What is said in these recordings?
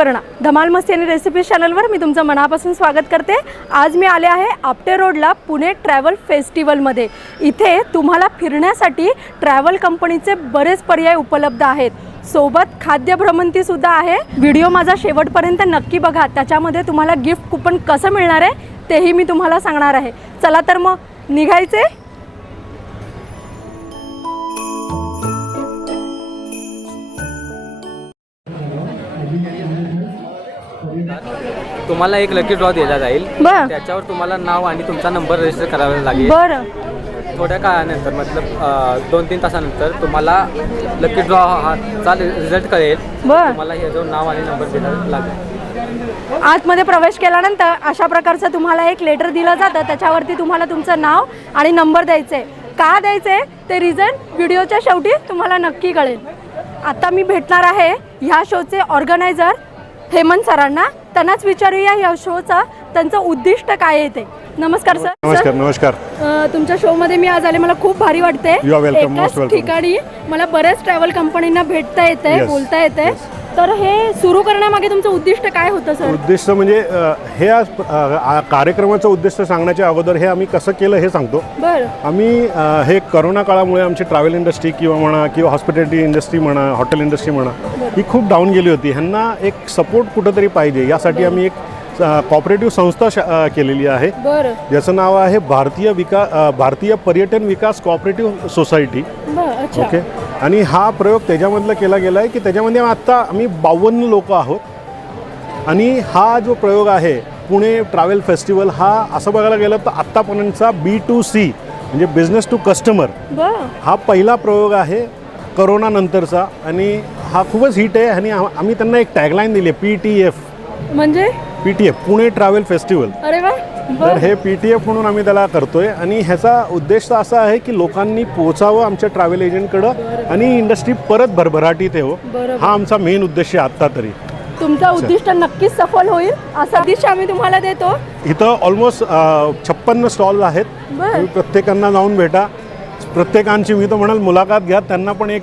सुवर्ण धमाल मस्ती आणि रेसिपी चॅनलवर मी तुमचं मनापासून स्वागत करते। आज मी आले आहे आपटे रोडला पुणे ट्रॅव्हल फेस्टिवलमध्ये। इथे तुम्हाला फिरण्यासाठी ट्रॅव्हल कंपनीचे बरेच पर्याय उपलब्ध आहेत, सोबत खाद्य भ्रमंती सुद्धा आहे। व्हिडिओ माझा शेवटपर्यंत नक्की बघा, त्याच्यामध्ये तुम्हाला गिफ्ट कुपन कसं मिळणार आहे तेही मी तुम्हाला सांगणार आहे। चला तर मग निघायचे। तुम्हाला एक लकी ड्रॉ दिला जाईल, बरं त्याच्यावर तुम्हाला नाव आणि तुमचा नंबर रजिस्टर करावा लागेल। बरं, थोड्या काळानंतर मतलब 2-3 तासानंतर तुम्हाला लकी ड्रॉ चा रिझल्ट कळेल। बरं, तुम्हाला हे जो नाव आणि नंबर द्यावा लागेल। आतमध्ये प्रवेश केल्यानंतर अशा प्रकारचं तुम्हाला एक लेटर दिलं जातं, त्याच्यावरती तुम्हाला तुमचं नाव आणि नंबर द्यायचे। का द्यायचे ते रिझल्ट व्हिडिओच्या शेवटी तुम्हाला नक्की कळेल। आता मी भेटणार आहे ह्या शोचे ऑर्गनायझर हेमंत सरांना, त्यांनाच विचारूया या शोचा त्यांचं उद्दिष्ट काय आहे ते। नमस्कार सर। नमस्कार नमस्कार। तुमच्या शो मध्ये मी आज आले, मला खूप भारी वाटते। You are welcome, most एकाच welcome. ठिकाणी मला बऱ्याच ट्रॅव्हल कंपनींना भेटता येते, Yes, बोलता येते। yes. तर हे सुरू करण्यामागे तुमचं उद्दिष्ट काय होतं सर? उद्दिष्ट म्हणजे हे आज कार्यक्रमाचं उद्दिष्ट सांगण्याच्या अगोदर हे आम्ही कसं केलं हे सांगतो। बरं, आम्ही हे करोना काळामुळे आमची ट्रॅव्हल इंडस्ट्री किंवा हॉस्पिटॅलिटी इंडस्ट्री म्हणा, हॉटेल इंडस्ट्री म्हणा, ही खूप डाऊन गेली होती। ह्यांना एक सपोर्ट कुठंतरी पाहिजे, यासाठी आम्ही एक कॉपरेटिव्ह संस्था केलेली आहे, बरं, ज्याचं नाव आहे भारतीय पर्यटन विकास कॉपरेटिव्ह सोसायटी। बरं, अच्छा, ओके। आणि हा प्रयोग त्याच्यामधला केला गेला आहे की त्याच्यामध्ये आम्ही 52 लोक आहोत। आणि हा जो प्रयोग आहे पुणे ट्रॅव्हल फेस्टिवल, हा असं बघायला गेलं तर आत्तापर्यंतचा B2C म्हणजे बिझनेस टू कस्टमर बरं, हा पहिला प्रयोग आहे करोना नंतरचा, आणि हा खूपच हिट आहे। आणि आम्ही त्यांना एक टॅगलाईन दिली आहे, PTF म्हणजे PTF पुणे ट्रॅव्हल फेस्टिवल। अरे वा, तर हे PTF म्हणून आम्ही त्याला करतोय, आणि ह्याचा उद्देश असा आहे की लोकांनी पोहोचावं आमच्या ट्रॅव्हल एजंटकडं आणि इंडस्ट्री परत भरभराटीत येवो। हा आमचा मेन उद्देश आहे आत्ता तरी। तुमचा उद्दिष्ट नक्कीच सफल होईल असा उद्दिष्ट आम्ही तुम्हाला देतो। इथं ऑलमोस्ट 56 स्टॉल आहेत। बरं, तुम्ही प्रत्येकांना जाऊन भेटा, प्रत्येकांची मी तर म्हणाल मुलाखत घ्या, त्यांना पण एक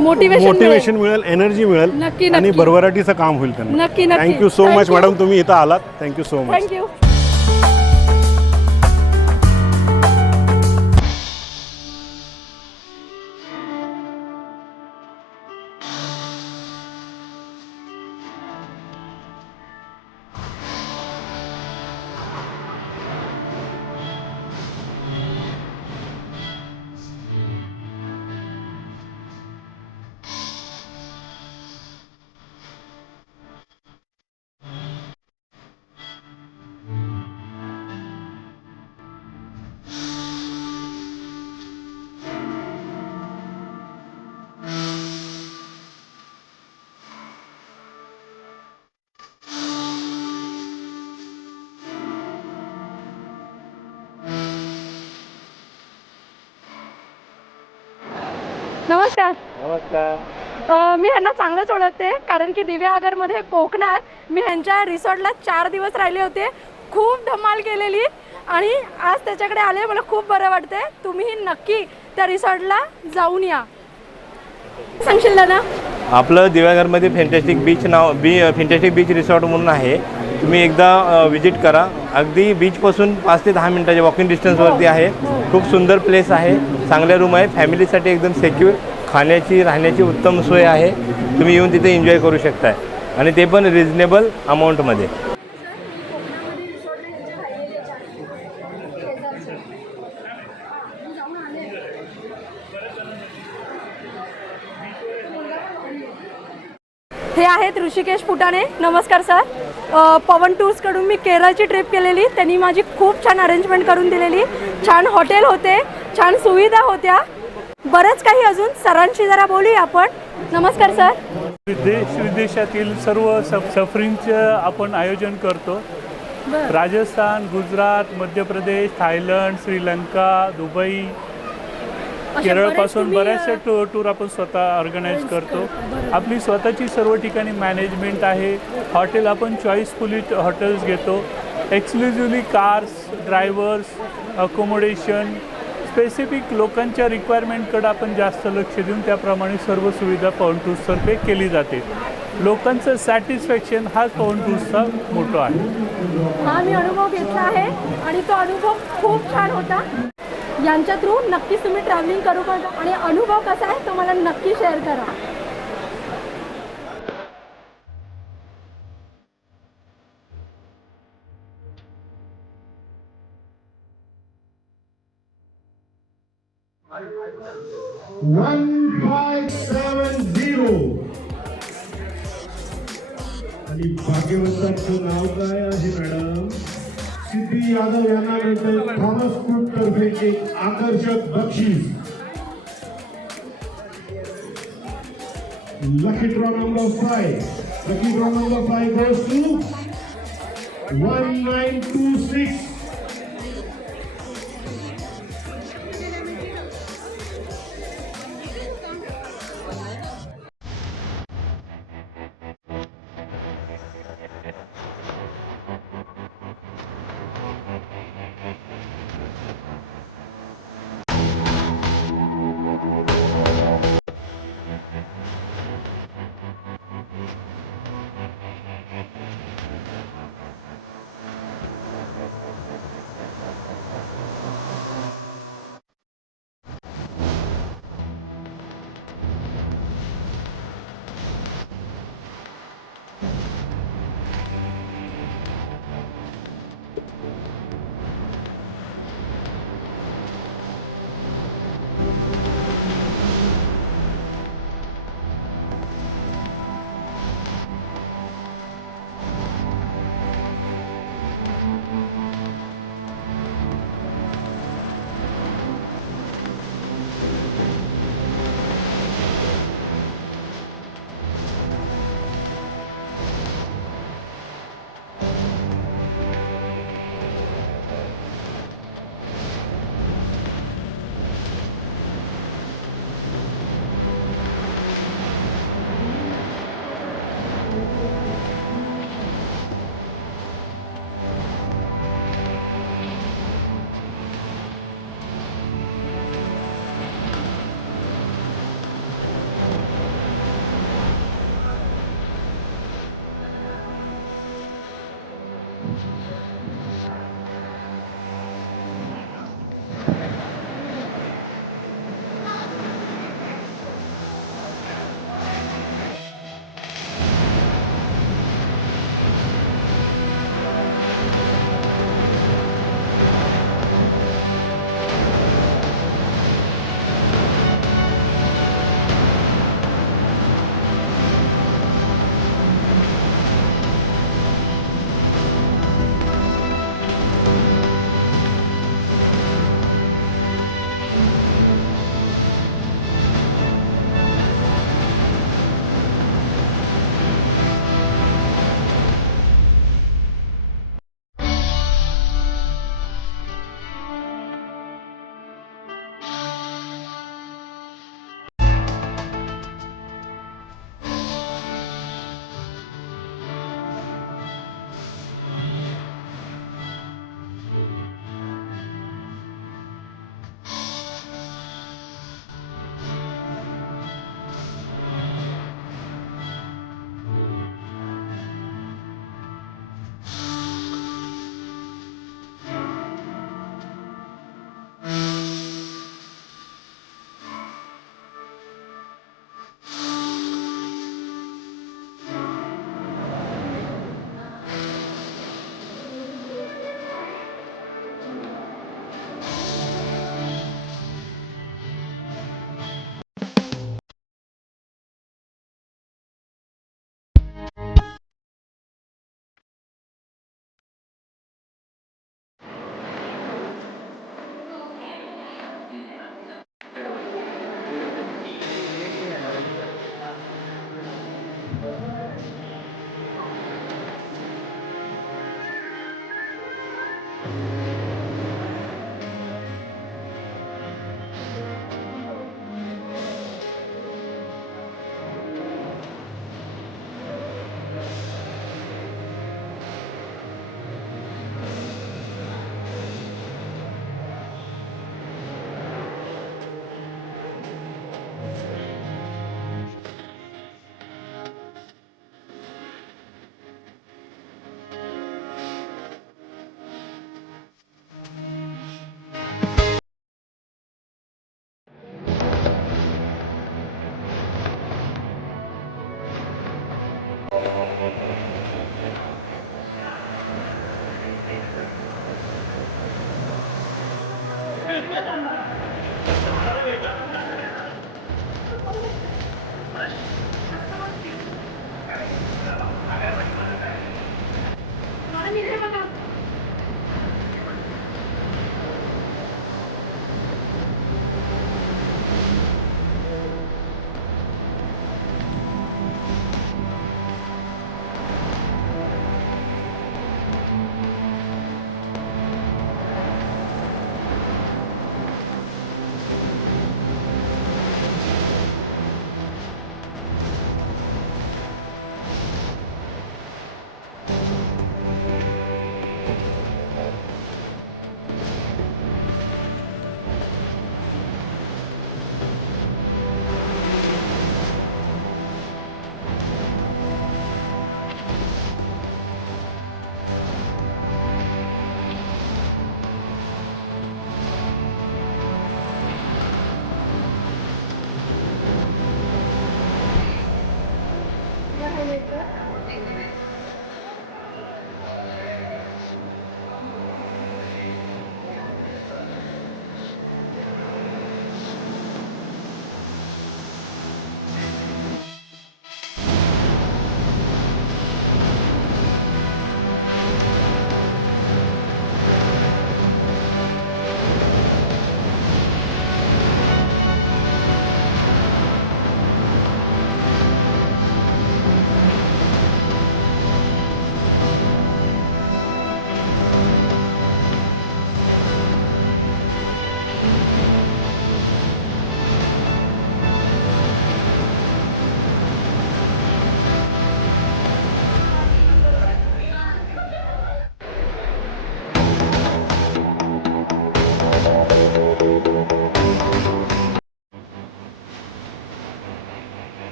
मोटिवेशन मिळेल, एनर्जी मिळेल, नक्की, आणि नक्की. भरभराटीचं काम होईल त्यांना। नक्की, नक्की. थँक्यू सो मच मॅडम, तुम्ही इथं आलात, थँक्यू सो मच। थँक्यू। नमस्कार। नमस्कार। मी ह्यांना चांगलंच ओळखते, कारण की दिव्यागरमध्ये कोकणात मी ह्यांच्या रिसॉर्टला 4 दिवस राहिले होते, खूप धमाल केलेली, आणि आज त्याच्याकडे आले, मला खूप बरं वाटते। तुम्हीही नक्की त्या रिसॉर्टला जाऊन या। सांगशील दादा? आपलं दिव्यागरमध्ये फॅन्टॅस्टिक बीच रिसॉर्ट म्हणून आहे, तुम्ही एकदा विजिट करा। अगदी बीचपासून 5 ते 10 मिनिटाच्या वॉकिंग डिस्टन्सवरती आहे। खूप सुंदर प्लेस आहे, चांगल्या रूम आहे, फॅमिलीसाठी एकदम सेक्युअर, खाण्याची राहण्याची उत्तम सोय आहे। तुम्ही येऊन तिथे एन्जॉय करू शकताय, आणि ते पण रिजनेबल अमाऊंटमध्ये। हे आहेत ऋषिकेश फुटाणे। नमस्कार सर। पवन टूर्सकडून मी केरळची ट्रिप केलेली, त्यांनी माझी खूप छान अरेंजमेंट करून दिलेली, छान हॉटेल होते, छान सुविधा होत्या, बरंच काही अजून सरांशी जरा बोलूया आपण। नमस्कार सर। देश विदेशातील सर्व सफरिंगचं आपण आयोजन करतो। राजस्थान, गुजरात, मध्य प्रदेश, थायलंड, श्रीलंका, दुबई, केरळपासून बऱ्याचशा टूर आपण स्वतः ऑर्गनाईज करतो। आपली स्वतःची सर्व ठिकाणी मॅनेजमेंट आहे। हॉटेल आपण चॉईसफुली हॉटेल्स घेतो, exclusively cars, drivers, accommodation, specific लोकांच्या रिक्वायरमेंटकडे आपण जास्त लक्ष देऊन त्याप्रमाणे सर्व सुविधा पवन टूर्सतर्फे केली जाते। लोकांचं सॅटिस्फॅक्शन हा कौंटूसचा मोठो आहे. हा मी अनुभव घेतला आहे आणि तो अनुभव खूप छान होता. यांच्या थ्रू नक्कीच तुम्ही ट्रॅव्हलिंग करू शकता आणि अनुभव कसा आहे तो मला नक्की शेअर करा. आणि भाग्यवंतांचं नाव काय आहे मॅडम? सिद्धी यादव यांना मिळतं थॉमस कुक तर्फे एक आकर्षक बक्षीस. Lucky draw number 5. Lucky draw number 5 goes to 1926.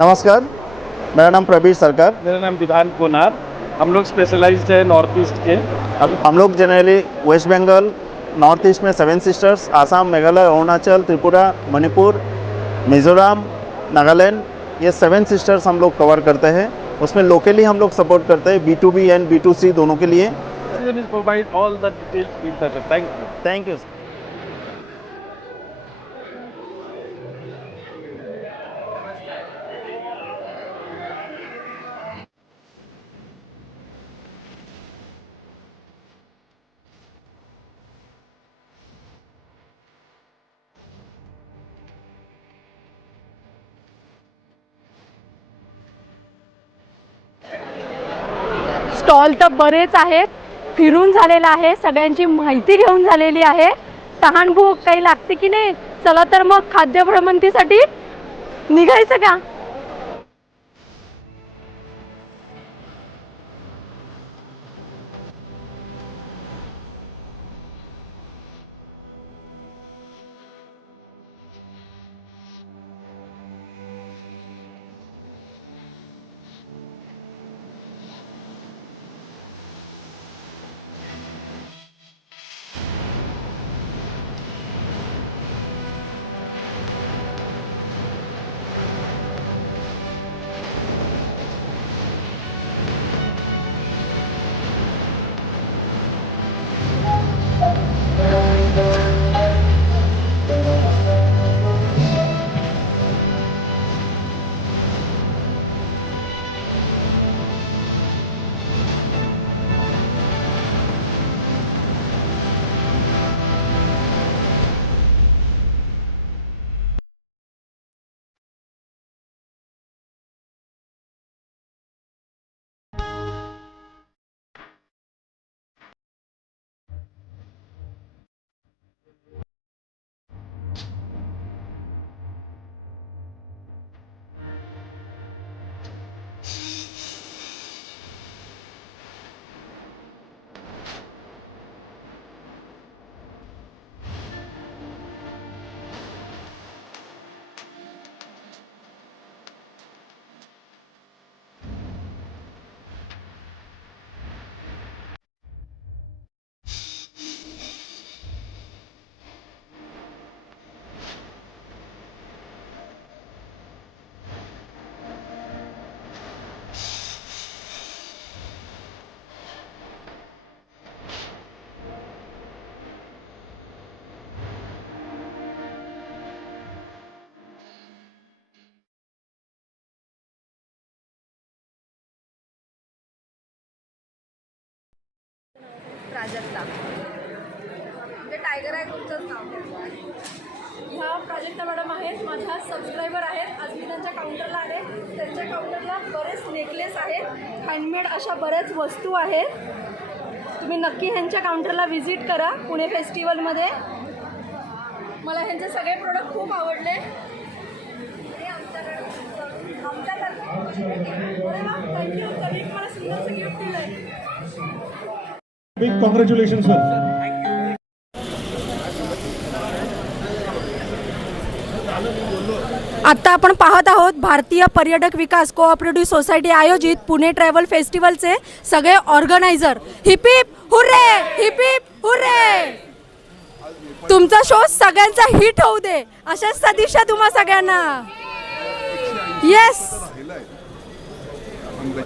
नमस्कार, मेरा नाम प्रबीर सरकार। मेरा नाम विधान कोनार। हम लोग स्पेशलाइज्ड है नॉर्थ ईस्ट के। हम लोग generally West Bengal, North East में 7 सिस्टर्स, आसाम, मेघालय, अरुणाचल, त्रिपुरा, मणिपुर, मिज़ोरम, नागालैंड, ये 7 सिस्टर्स हम लोग कवर करते हैं। उसमें लोकली हम लोग सपोर्ट करते हैं B2B एंड B2C दोनों के लिए। Provide all the details. Thank you. Thank you. Stall तर बरेच आहेत, फिरून झालेला आहे, सगळ्यांची माहिती घेऊन झालेली आहे। तहान भूक काही लागते की नाही? चला तर मग खाद्य भ्रमंतीसाठी निघायचं का? प्राजक्ता म्हणजे टायगर आहे तुमचंच नाव। ह्या प्राजक्ता मॅडम आहेत, माझ्या सबस्क्रायबर आहेत। आज मी त्यांच्या काउंटरला आले। त्यांच्या काउंटरला बरेच नेकलेस आहेत, हँडमेड अशा बऱ्याच वस्तू आहेत। तुम्ही नक्की ह्यांच्या काउंटरला व्हिजिट करा पुणे फेस्टिवलमध्ये। मला ह्यांचे सगळे प्रोडक्ट खूप आवडले। थँक्यू, तरी मला सुंदरसं गिफ्ट दिलं आहे। Big congratulation sir. आता आपण पाहत आहोत भारतीय पर्यटक विकास कोऑपरेटिव्ह सोसायटी आयोजित पुणे ट्रॅव्हल फेस्टिवलचे सगळे organiser. Heap heap hurray, heap heap hurray. तुमचा शो सगळ्यांचा हिट होऊ दे, अशाच सदिच्छा तुम्हा सगळ्यांना। येस।